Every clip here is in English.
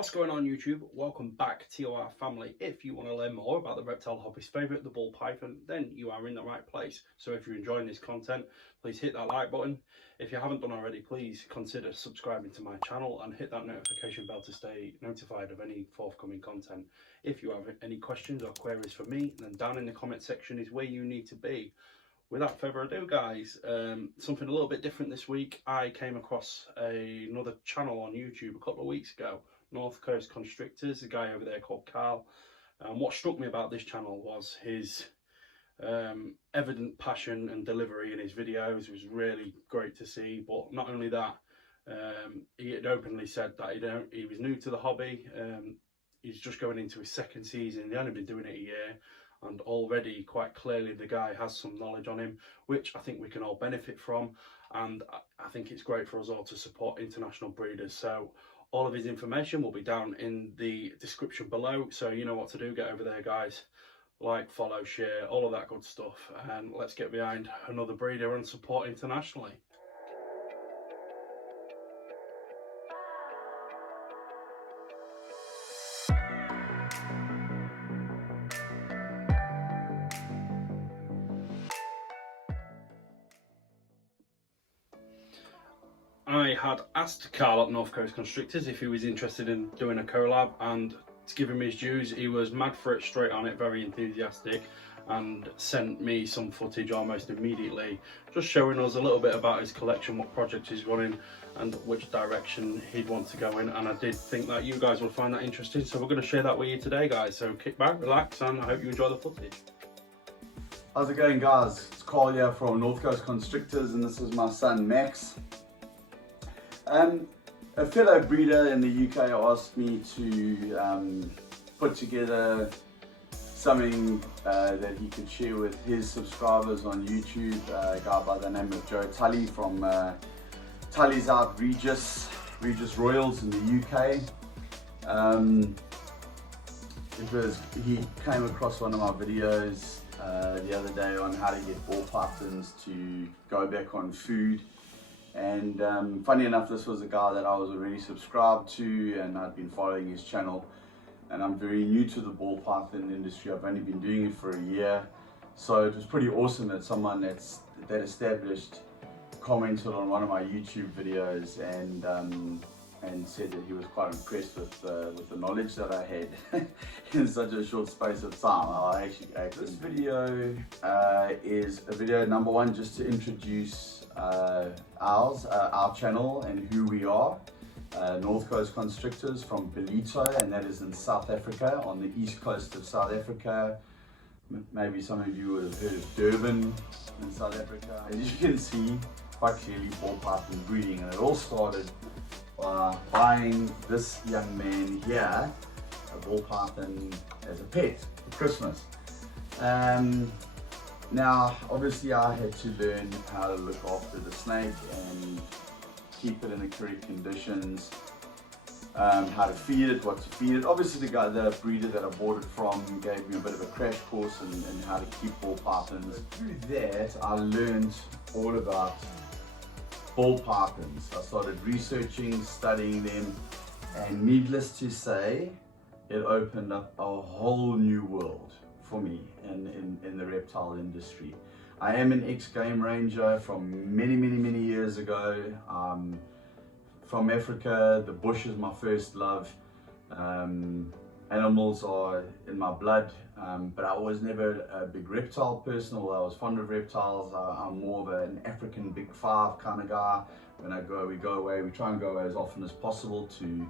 What's going on YouTube? Welcome back to our family. If you want to learn more about the reptile hobby's favourite, the ball python, then you are in the right place. So if you're enjoying this content, please hit that like button. If you haven't done already, please consider subscribing to my channel and hit that notification bell to stay notified of any forthcoming content. If you have any questions or queries for me, then down in the comment section is where you need to be. Without further ado, guys, something a little bit different this week. I came across another channel on YouTube a couple of weeks ago, Northcoast Constrictors, a guy over there called Carl. And what struck me about this channel was his evident passion and delivery in his videos. It was really great to see. But not only that, he had openly said that he was new to the hobby. He's just going into his second season. He's only been doing it a year. And already, quite clearly, the guy has some knowledge on him, which I think we can all benefit from. And I think it's great for us all to support international breeders. So all of his information will be down in the description below. So you know what to do. Get over there, guys. Like, follow, share, all of that good stuff. And let's get behind another breeder and support internationally. I had asked Carl at Northcoast Constrictors if he was interested in doing a collab, and to give him his dues, he was mad for it, straight on it, very enthusiastic, and sent me some footage almost immediately, just showing us a little bit about his collection, what projects he's running, and which direction he'd want to go in. And I did think that you guys will find that interesting, so we're going to share that with you today, guys. So kick back, relax, and I hope you enjoy the footage. How's it going, guys? It's Carl here from Northcoast Constrictors, and this is my son Max. A fellow breeder in the UK asked me to put together something that he could share with his subscribers on YouTube. A guy by the name of Joe Tully from Tully's Out Regis Royals in the UK. He came across one of my videos the other day on how to get ball pythons to go back on food. And funny enough, this was a guy that I was already subscribed to, and I'd been following his channel. And I'm very new to the ball python industry. I've only been doing it for a year, so it was pretty awesome that someone that established commented on one of my YouTube videos and said that he was quite impressed with the knowledge that I had in such a short space of time. This video is a video number one, just to introduce our channel and who we are. Northcoast Constrictors from Ballito, and that is in South Africa, on the east coast of South Africa. Maybe some of you would have heard of Durban in South Africa. As you can see, quite clearly ball python breeding, and it all started by buying this young man here a ball python as a pet for Christmas. Now, obviously, I had to learn how to look after the snake and keep it in the correct conditions, how to feed it, what to feed it. Obviously, the breeder that I bought it from gave me a bit of a crash course in how to keep ball pythons. Through that, I learned all about ball pythons. I started researching, studying them, and needless to say, it opened up a whole new world for me in the reptile industry. I am an ex-game ranger from many years ago. From Africa. The bush is my first love. Animals are in my blood, but I was never a big reptile person, although I was fond of reptiles. I'm more of an African big five kind of guy. When we go away, we try and go away as often as possible to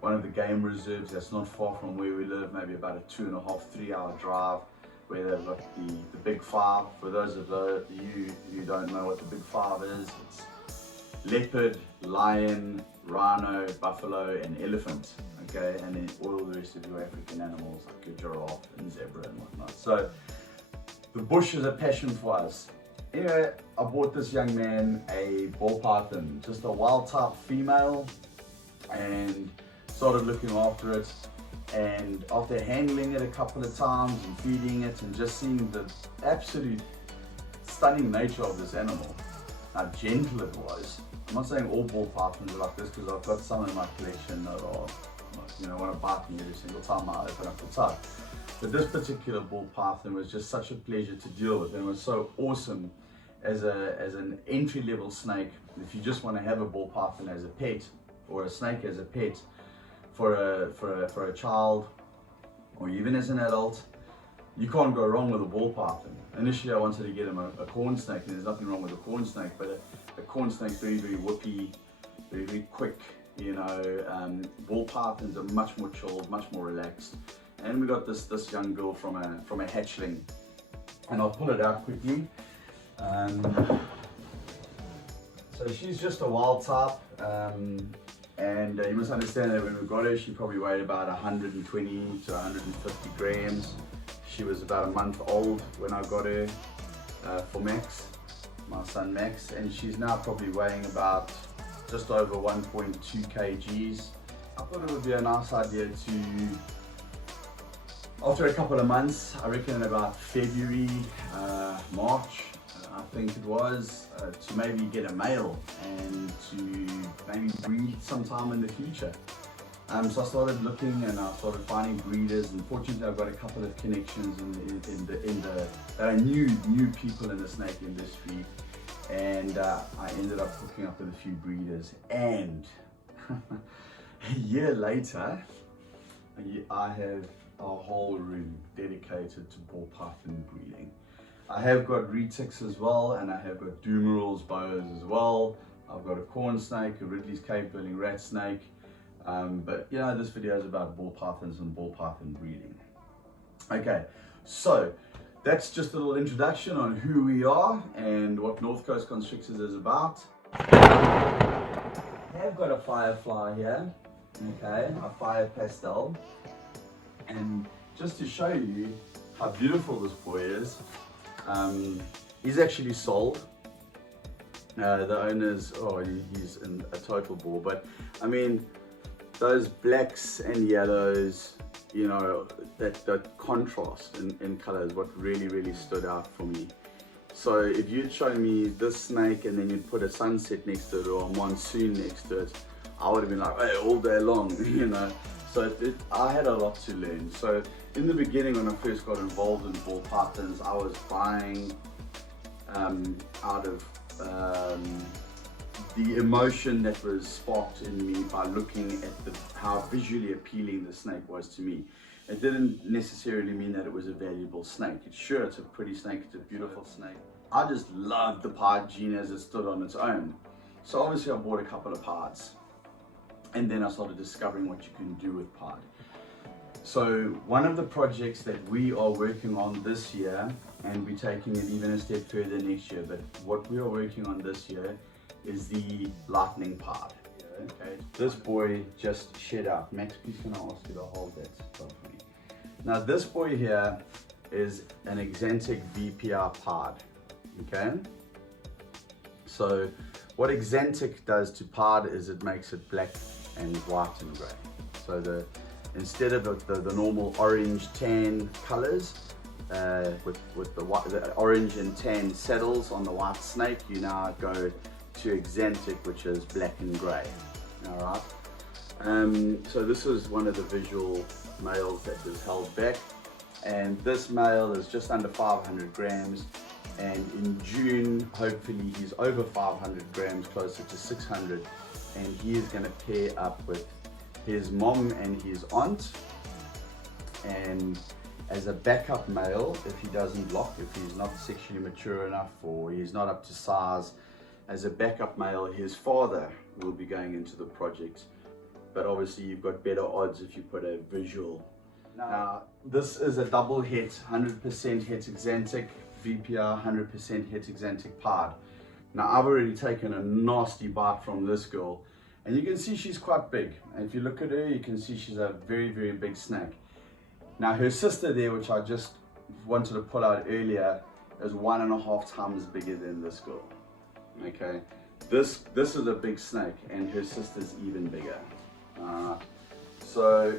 one of the game reserves that's not far from where we live, maybe about a 2.5–3 hour drive, where they've got the big five. For those of you who don't know what the big five is, it's leopard, lion, rhino, buffalo, and elephant. Okay, and then all the rest of your African animals like a giraffe and zebra and whatnot. So the bush is a passion for us. Anyway, I bought this young man a ball python, just a wild type female, and started looking after it. And after handling it a couple of times and feeding it and just seeing the absolute stunning nature of this animal, how gentle it was. I'm not saying all ball pythons are like this, because I've got some in my collection that are you know, want to bite me every single time I open up the tub. But this particular ball python was just such a pleasure to deal with, and it was so awesome as an entry-level snake. If you just want to have a ball python as a pet, or a snake as a pet, for a child, or even as an adult, you can't go wrong with a ball python. Initially I wanted to get him a corn snake, and there's nothing wrong with a corn snake, but a corn snake's very, very whoopy, very, very quick, you know. Ball pythons are much more chilled, much more relaxed. And we got this young girl from a hatchling, and I'll pull it out quickly. So she's just a wild type, and you must understand that when we got her, she probably weighed about 120 to 150 grams. She was about a month old when I got her for Max, my son Max, and she's now probably weighing about just over 1.2 kgs. I thought it would be a nice idea to, after a couple of months, I reckon in about February, March, I think it was, to maybe get a male and to maybe breed sometime in the future. So I started looking, and I started finding breeders, and fortunately I've got a couple of connections that I knew people in the snake industry, and I ended up hooking up with a few breeders, and a year later I have a whole room dedicated to ball python breeding. I have got retics as well, and I have got Doomerals boas as well. I've got a corn snake, a Ridley's Cape Billing rat snake. But you know, this video is about ball pythons and ball python breeding. Okay, so that's just a little introduction on who we are and what Northcoast Constrictors is about. I have got a firefly here, okay, a fire pastel, and just to show you how beautiful this boy is, he's actually sold. The owner's, he's in a total bore, but I mean, those blacks and yellows, you know, that contrast in color is what really stood out for me. So if you'd shown me this snake and then you'd put a sunset next to it or a monsoon next to it, I would have been like, hey, all day long, you know. So I had a lot to learn. So in the beginning, when I first got involved in ball pythons, I was buying out of the emotion that was sparked in me by looking at how visually appealing the snake was to me. It didn't necessarily mean that it was a valuable snake. Sure, it's a pretty snake, it's a beautiful snake. I just loved the pied gene as it stood on its own. So obviously I bought a couple of pieds, and then I started discovering what you can do with pied. So one of the projects that we are working on this year, and we're taking it even a step further next year, but what we are working on this year is the lightning pied. Okay, this boy just shed out. Max, please can I ask you to hold that stuff for me? Now this boy here is an Exantic VPR pied. Okay, so what Exantic does to pied is it makes it black and white and grey. So instead of the normal orange tan colors, with the orange and tan saddles on the white snake, you now go to Exantic, which is black and grey. All right. So this is one of the visual males that was held back, and this male is just under 500 grams, and in June hopefully he's over 500 grams, closer to 600, and he is going to pair up with his mom and his aunt, and as a backup male, if he doesn't lock, if he's not sexually mature enough or he's not up to size, as a backup male, his father will be going into the project. But obviously you've got better odds if you put a visual. Now this is a double het, 100% het Exantic VPR, 100% het Exantic pied. Now I've already taken a nasty bite from this girl, and you can see she's quite big. And if you look at her, you can see she's a very big snake. Now her sister there, which I just wanted to pull out earlier, is 1.5 times bigger than this girl. Okay, this is a big snake, and her sister's even bigger. So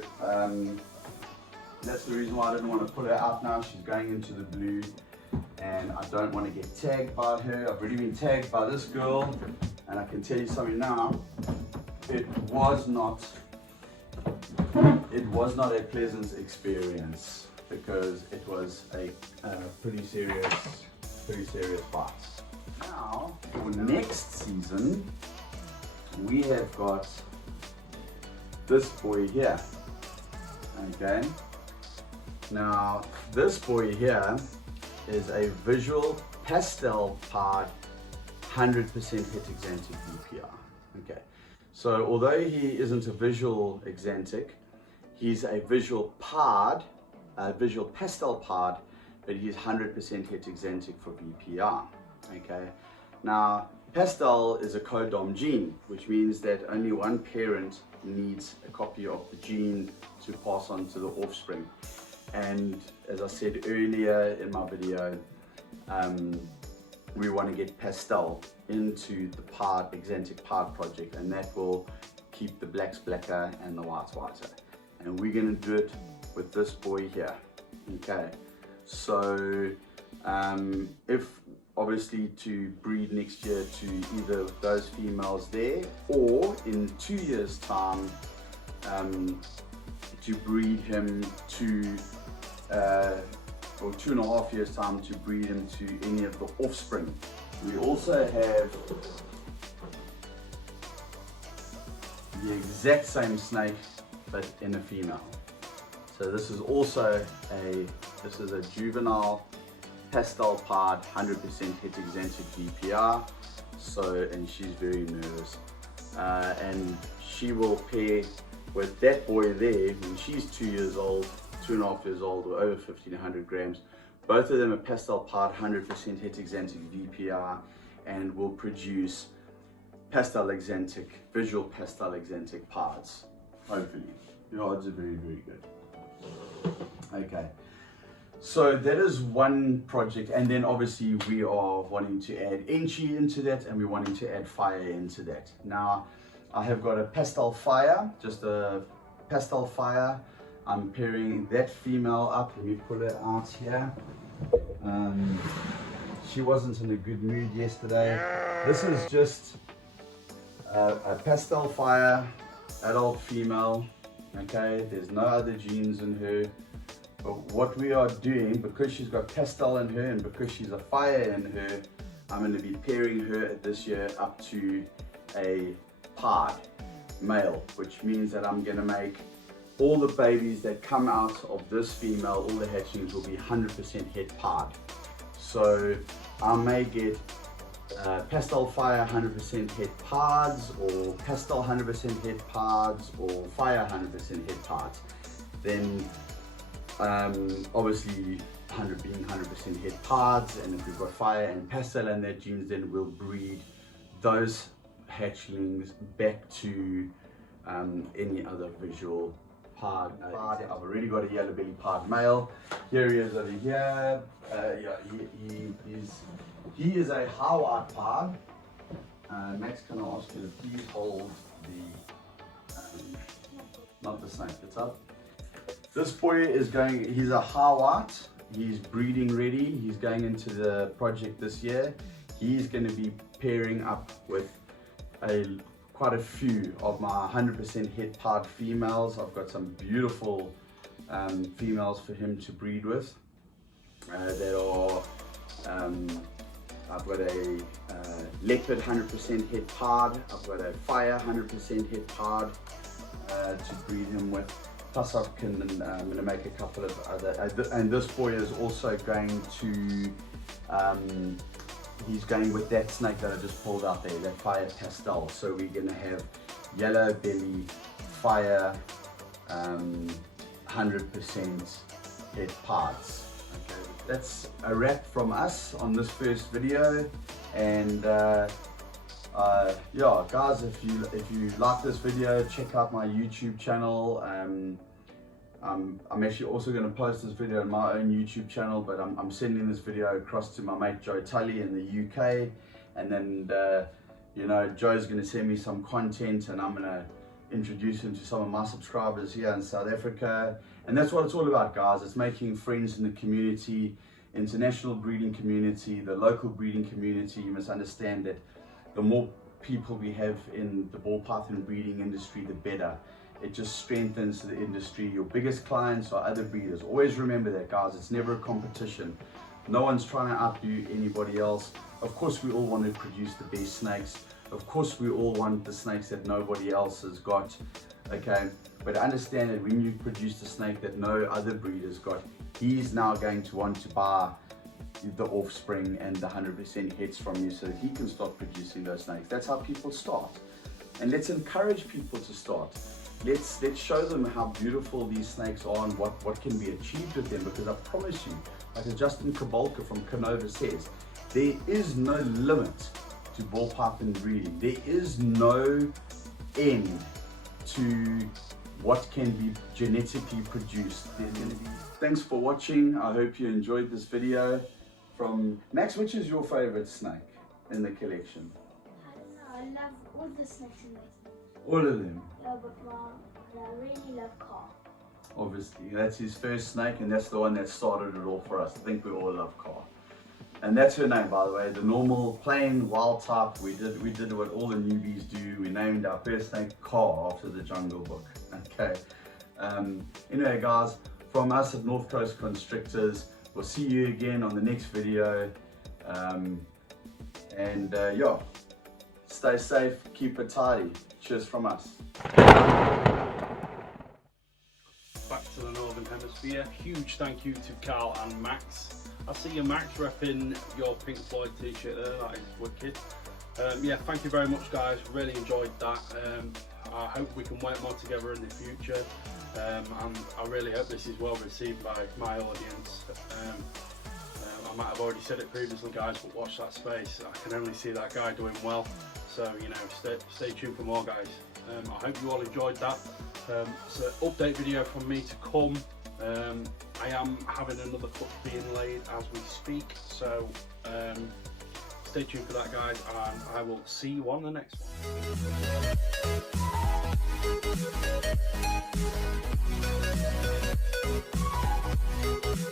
that's the reason why I didn't want to pull her out now. She's going into the blue, and I don't want to get tagged by her. I've already been tagged by this girl, and I can tell you something now. It was not it was not a pleasant experience because it was a pretty serious fight. Now, for next season, we have got this boy here. Okay. Now, this boy here is a visual pastel pod 100% hit exantic VPR. Okay. So although he isn't a visual exantic, he's a visual pod, a visual pastel pod, but he's 100% hit exantic for VPR. Okay. Now, pastel is a codom gene, which means that only one parent needs a copy of the gene to pass on to the offspring. And as I said earlier in my video, we want to get pastel into the pod, exantic pod project, and that will keep the blacks blacker and the whites whiter. And we're going to do it with this boy here. Okay, so if obviously to breed next year to either those females there, or in 2 years time to breed him to or 2.5 years time to breed him to any of the offspring. We also have the exact same snake but in a female. So this is also a juvenile pastel pod 100% hit exantic VPR. So, and she's very nervous, and she will pair with that boy there when she's 2 years old, 2.5 years old, or over 1,500 grams. Both of them are pastel pod 100% hit exantic VPR, and will produce pastel exantic, visual pastel exantic pods. Hopefully, the odds are very, very good. Okay. So that is one project, and then obviously we are wanting to add Enchi into that, and we're wanting to add fire into that. Now, I have got a pastel fire, just a pastel fire. I'm pairing that female up. Let me pull her out here. She wasn't in a good mood yesterday. This is just a pastel fire, adult female. Okay, there's no other genes in her. But what we are doing, because she's got pastel in her and because she's a fire in her, I'm going to be pairing her this year up to a pod male, which means that I'm going to make all the babies that come out of this female, all the hatchlings will be 100% het pod. So I may get pastel fire 100% het pods, or pastel 100% het pods, or fire 100% het pods. Then obviously 100% het pods, and if we've got fire and pastel in their genes, then we'll breed those hatchlings back to any other visual pod. I've already got a yellow belly pod male. Here he is over here. Yeah, he is a Howard pod. Max, can I ask you to please hold the not the snake, it's up. This boy is going, he's a Howard. He's breeding ready. He's going into the project this year. He's going to be pairing up with quite a few of my 100% het pod females. I've got some beautiful females for him to breed with. That are, I've got a leopard 100% het pod. I've got a fire 100% het pod to breed him with. Plus I'm going to make a couple of other, and this boy is also going to, he's going with that snake that I just pulled out there, that fire pastel. So we're going to have yellow belly, fire, 100% het pods. Okay, that's a wrap from us on this first video, and yeah, guys, if you like this video, check out my YouTube channel. I'm actually also going to post this video on my own YouTube channel, but I'm sending this video across to my mate Joe Tully in the UK, and then you know, Joe's going to send me some content, and I'm going to introduce him to some of my subscribers here in South Africa. And that's what it's all about, guys. It's making friends in the community, international breeding community, the local breeding community. You must understand that the more people we have in the ball python breeding industry, the better. It just strengthens the industry. Your biggest clients are other breeders. Always remember that, guys. It's never a competition. No one's trying to outdo anybody else. Of course, we all want to produce the best snakes. Of course, we all want the snakes that nobody else has got. Okay, but understand that when you produce the snake that no other breeder's got, he's now going to want to buy the offspring and the 100% heads from you so that he can start producing those snakes. That's how people start. And let's encourage people to start. Let's show them how beautiful these snakes are and what can be achieved with them, because I promise you, like Justin Kabolka from Canova says, there is no limit to ball python breeding. There is no end to what can be genetically produced. Thanks for watching. I hope you enjoyed this video. From Max, which is your favorite snake in the collection? I don't know, I love all the snakes in there. All of them? Yeah, but I really love Carl. Obviously, that's his first snake, and that's the one that started it all for us. I think we all love Carl. And that's her name, by the way, the normal, plain, wild type. We did what all the newbies do. We named our first snake Carl after the Jungle Book. Okay. Anyway, guys, from us at Northcoast Constrictors, we'll see you again on the next video. Yeah, stay safe, keep it tidy. Cheers from us. Back to the Northern Hemisphere. Huge thank you to Carl and Max. I see you, Max, repping your Pink Floyd t-shirt there. That is wicked. Yeah, thank you very much, guys. Really enjoyed that. I hope we can work more together in the future. And I really hope this is well received by my audience. I might have already said it previously, guys, but watch that space. I can only see that guy doing well. So, you know, stay tuned for more, guys. I hope you all enjoyed that. So, update video from me to come. I am having another foot being laid as we speak. So, stay tuned for that, guys, and I will see you on the next one.